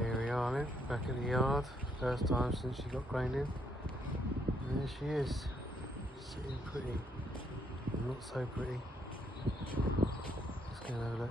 Here we are then, back at the yard. First time since she got grain in. And there she is, sitting pretty, not so pretty. Let's go and have a look.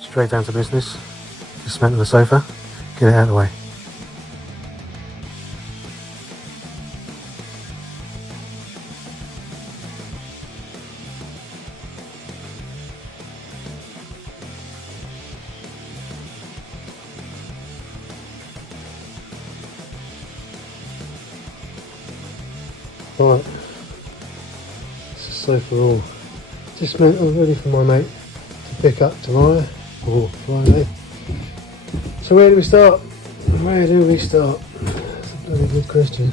Straight down to business. Dismantle the sofa, get it out of the way. Right, it's a sofa all dismantled, ready for my mate to pick up tomorrow or Friday. So where do we start? Where do we start? That's a bloody good question.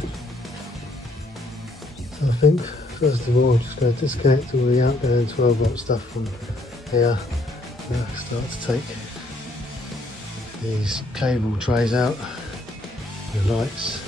So I think first of all I'm just going to disconnect all the outgoing 12 volt stuff from here. Now I can start to take these cable trays out, the lights.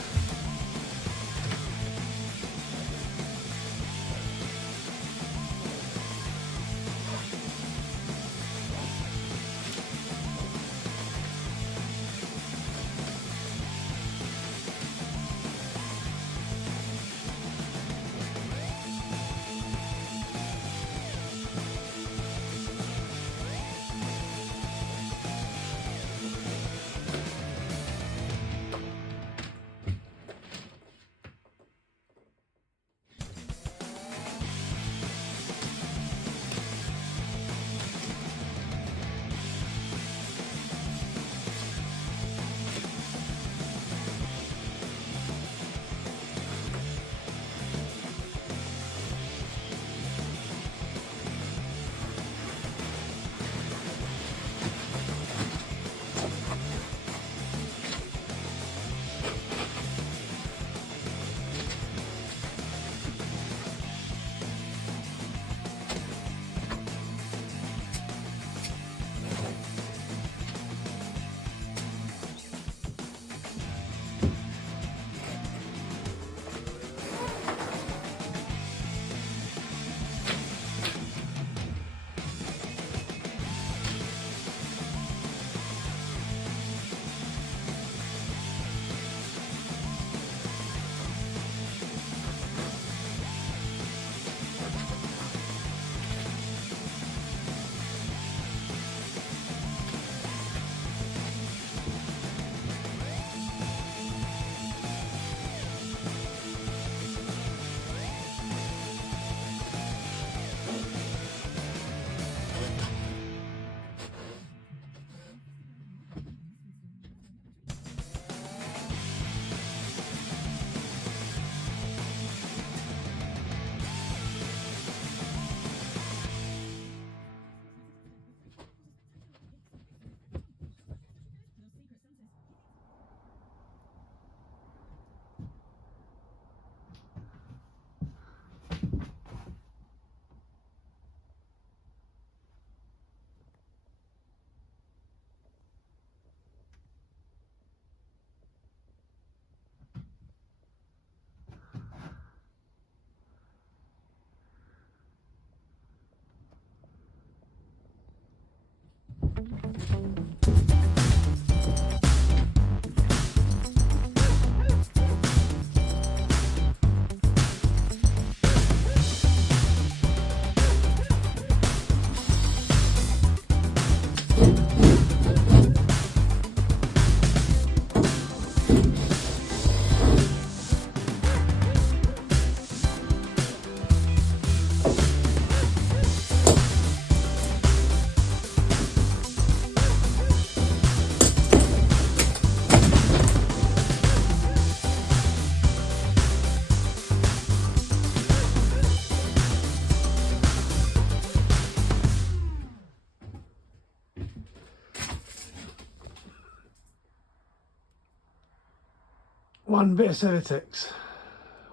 one bit of Celotex.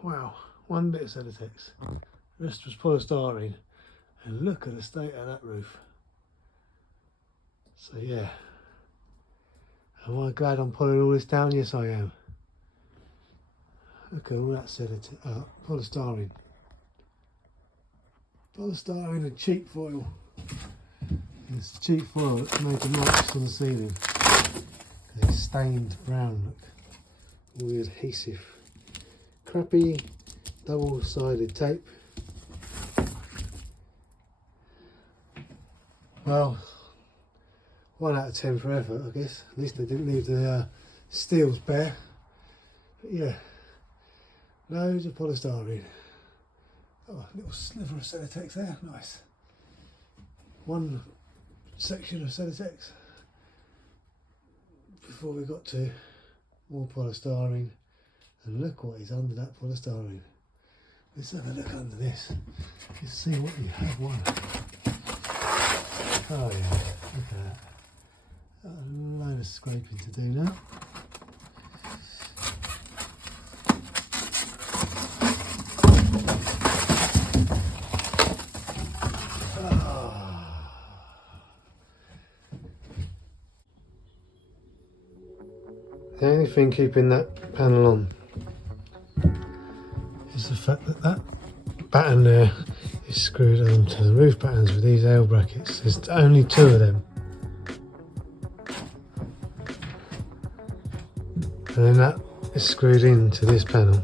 Wow, one bit of Celotex. The rest was polystyrene. And look at the state of that roof. So yeah. Am I glad I'm pulling all this down? Yes, I am. Look at all that polystyrene. Polystyrene and cheap foil. It's cheap foil that's made the marks on the ceiling. It's stained brown, look. All the adhesive. Crappy double-sided tape. Well, 1 out of 10 for effort, I guess. At least they didn't leave the steels bare. But yeah, loads of polystyrene. Oh, a little sliver of Celotex there, nice. One section of Celotex before we got to more polystyrene. And look what is under that polystyrene. Let's have a look under this. Let's see what you have won. Oh yeah, look at that. Got a load of scraping to do now. The only thing keeping that panel on is the fact that that batten there is screwed onto the roof battens with these L brackets. There's only 2 of them. And then that is screwed into this panel.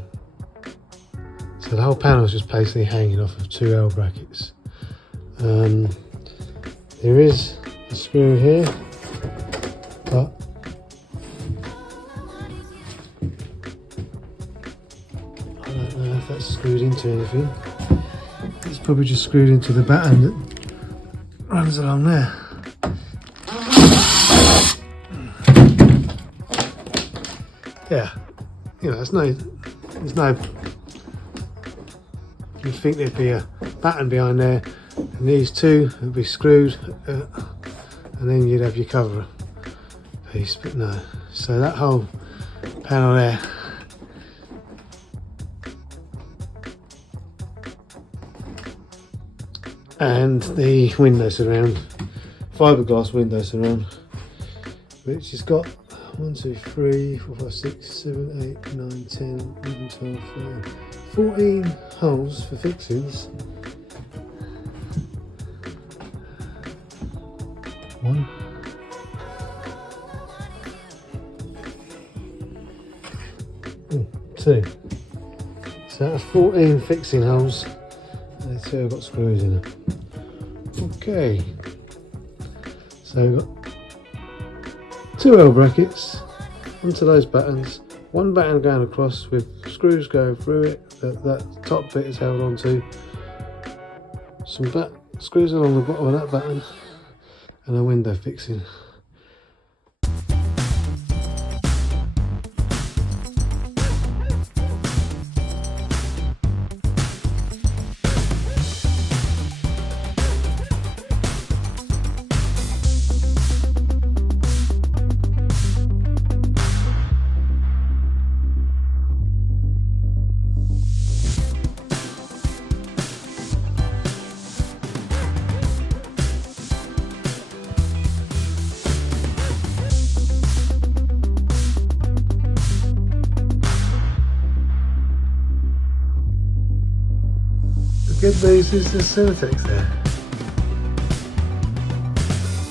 So the whole panel is just basically hanging off of 2 L brackets. There is a screw here, but I don't know if that's screwed into anything. It's probably just screwed into the batten that runs along there. Yeah, you know, there's no, you'd think there'd be a batten behind there, and these 2 would be screwed, and then you'd have your cover piece, but no. So that whole panel there, and the window surround, fiberglass window surround, which has got 1, 2, 3, 4, 5, 6, 7, 8, 9, 10, 11, 12, 13, 14 holes for fixings. 1, 2. So out of 14 fixing holes, the 2 have got screws in them. Okay. So we've got 2 L brackets onto those battens, 1 batten going across with screws going through it that top bit is held onto, some screws along the bottom of that batten, and a window fixing. Good news is there's Celotex there.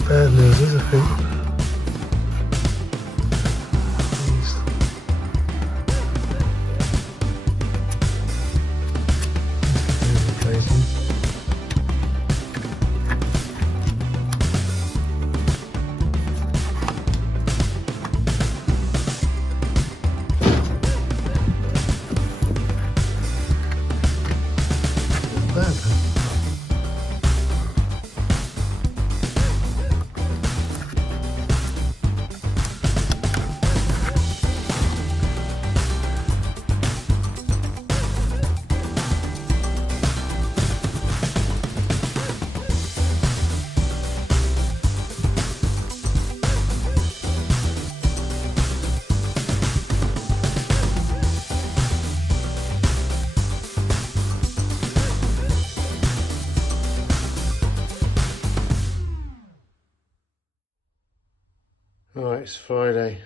Bad news is, I think, Right, it's Friday.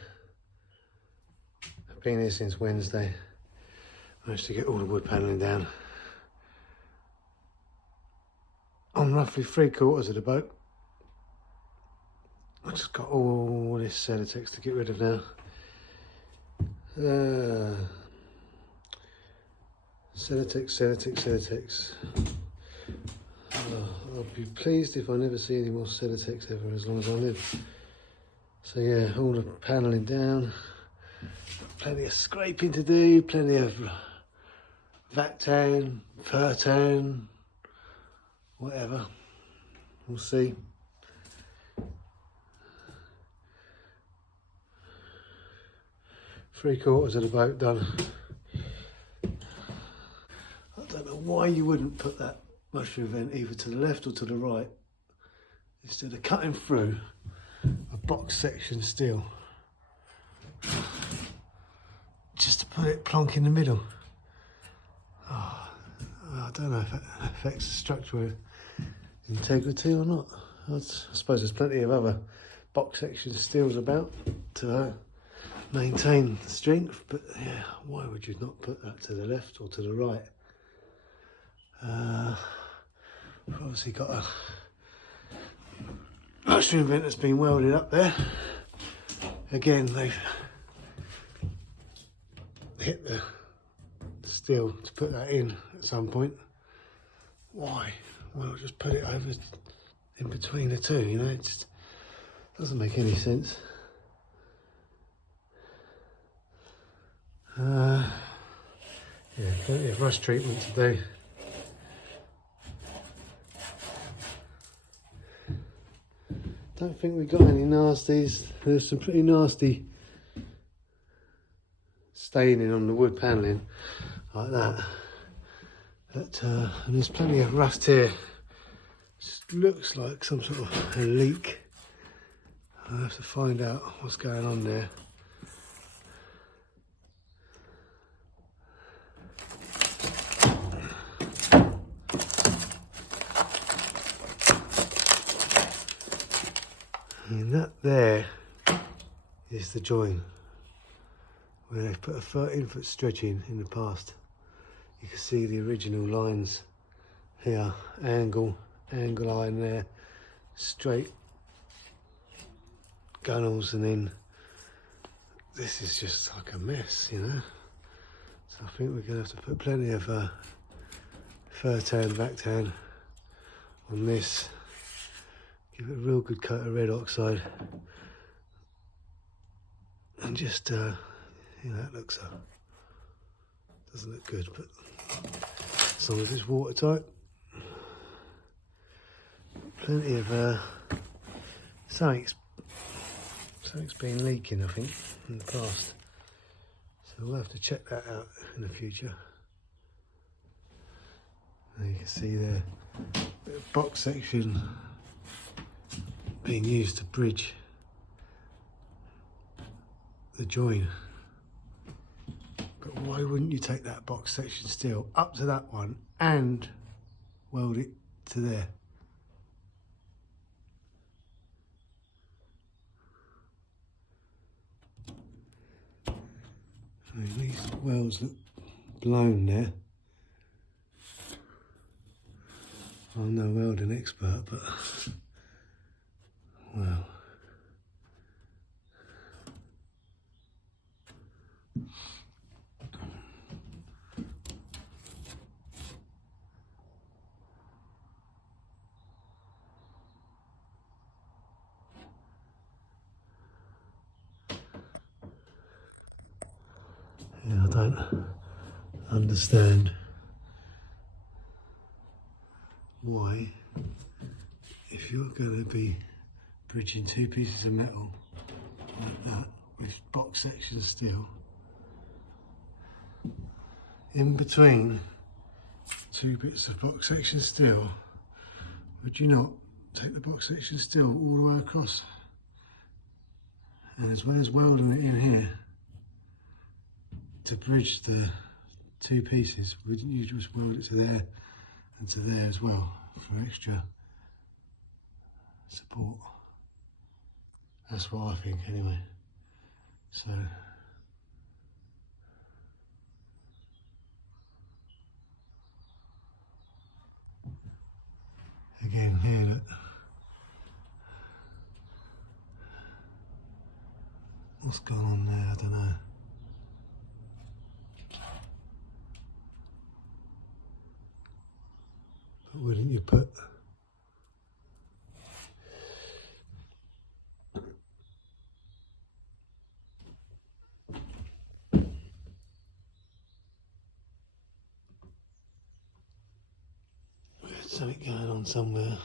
I've been here since Wednesday. Managed to get all the wood panelling down. I'm roughly 3/4 of the boat. I've just got all this Celotex to get rid of now. Celotex. I'll be pleased if I never see any more Celotex ever, as long as I live. So yeah, all the panelling down. Plenty of scraping to do, plenty of vac-tan, fur-tan, whatever. We'll see. Three-quarters of the boat done. I don't know why you wouldn't put that mushroom vent either to the left or to the right, instead of cutting through a box section steel, just to put it plonk in the middle. Oh, I don't know if that affects the structural integrity or not. I suppose there's plenty of other box section steels about to maintain strength, but yeah, why would you not put that to the left or to the right? We've obviously got a mushroom vent that's been welded up there. Again, they've hit the steel to put that in at some point. Why? Why not just put it over in between the two, you know? It just doesn't make any sense. Yeah, plenty of rust treatment to do. Don't think we got any nasties. There's some pretty nasty staining on the wood panelling like that. And there's plenty of rust here. Just looks like some sort of a leak. I'll have to find out what's going on there. And that there is the join where they've put a 13-foot stretching in the past. You can see the original lines here, angle line there, straight gunnels, and then this is just like a mess, you know. So I think we're going to have to put plenty of fur-tan, vac-tan on this. Give it a real good coat of red oxide, and just you know, that looks doesn't look good, but as long as it's watertight. Plenty of something's been leaking, I think, in the past, so we'll have to check that out in the future. There you can see there, bit of box section being used to bridge the join. But why wouldn't you take that box section steel up to that one and weld it to there? I mean, these welds look blown there. I'm no welding expert, but wow. Yeah, I don't understand why, if you're going to be bridging two pieces of metal like that with box section steel, in between two bits of box section steel, would you not take the box section steel all the way across, and as well as welding it in here to bridge the two pieces, wouldn't you just weld it to there and to there as well for extra support? That's what I think anyway. So again here, look. What's going on there? I don't know. But wouldn't you put something going on somewhere?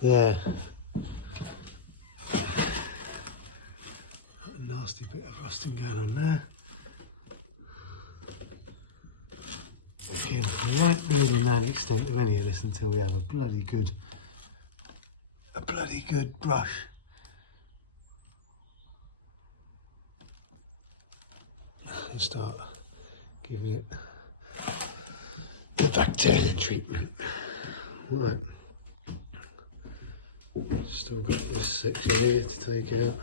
There. A nasty bit of rusting going on there. Again, we won't really know the extent of any of this until we have a bloody good brush. And start giving it the bacteria treatment. Right. Still got this section here to take out.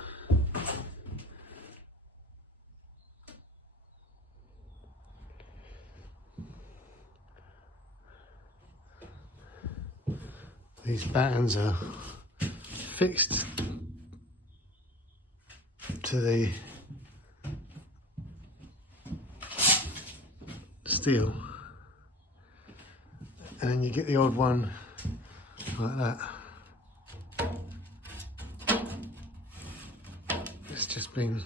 These battens are fixed to the steel, and then you get the odd one like that. It's just been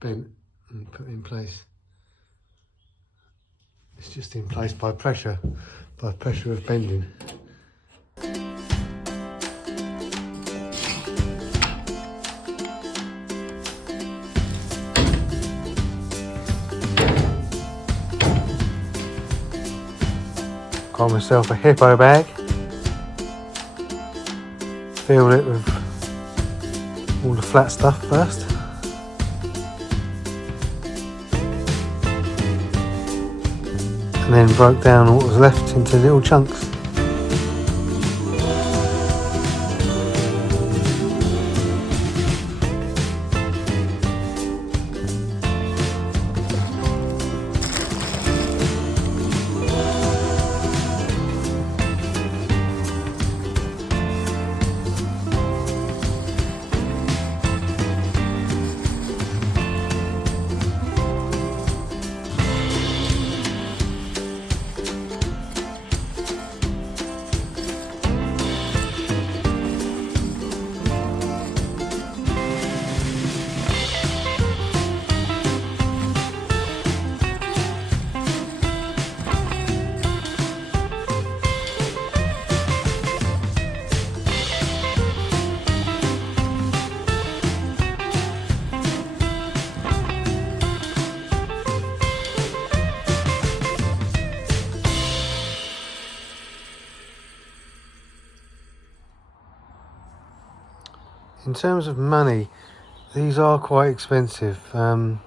bent and put in place. It's just in place by pressure of bending. Got myself a hippo bag, filled it with all the flat stuff first. And then broke down what was left into little chunks. In terms of money, these are quite expensive, but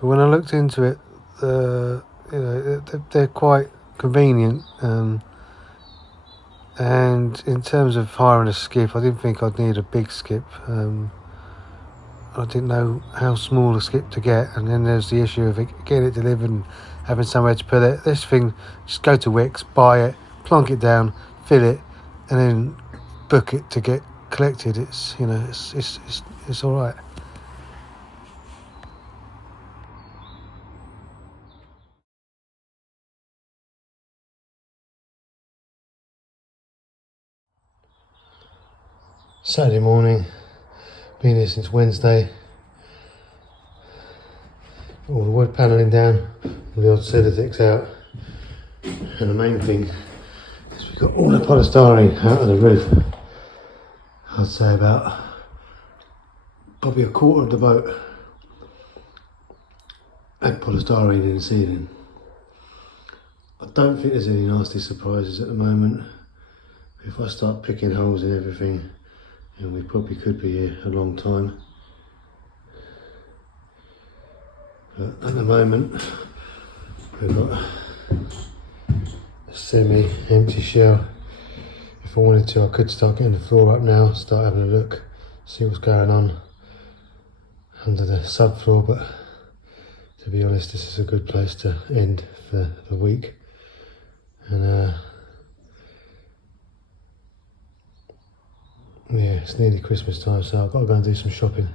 when I looked into it, they're quite convenient. And in terms of hiring a skip, I didn't think I'd need a big skip. I didn't know how small a skip to get, and then there's the issue of getting it delivered and having somewhere to put it. This thing, just go to Wix, buy it, plonk it down, fill it, and then book it to get collected. It's it's all right. Saturday morning, been here since Wednesday. All the wood panelling down, all the odd cedatics out, and the main thing is we've got all the polystyrene out of the roof. I'd say about probably a quarter of the boat had polystyrene in the ceiling. I don't think there's any nasty surprises at the moment. If I start picking holes in everything, then we probably could be here a long time. But at the moment, we've got a semi-empty shell. If I wanted to, I could start getting the floor up now, start having a look, see what's going on under the subfloor, but to be honest, this is a good place to end for the week. And yeah, it's nearly Christmas time, so I've got to go and do some shopping.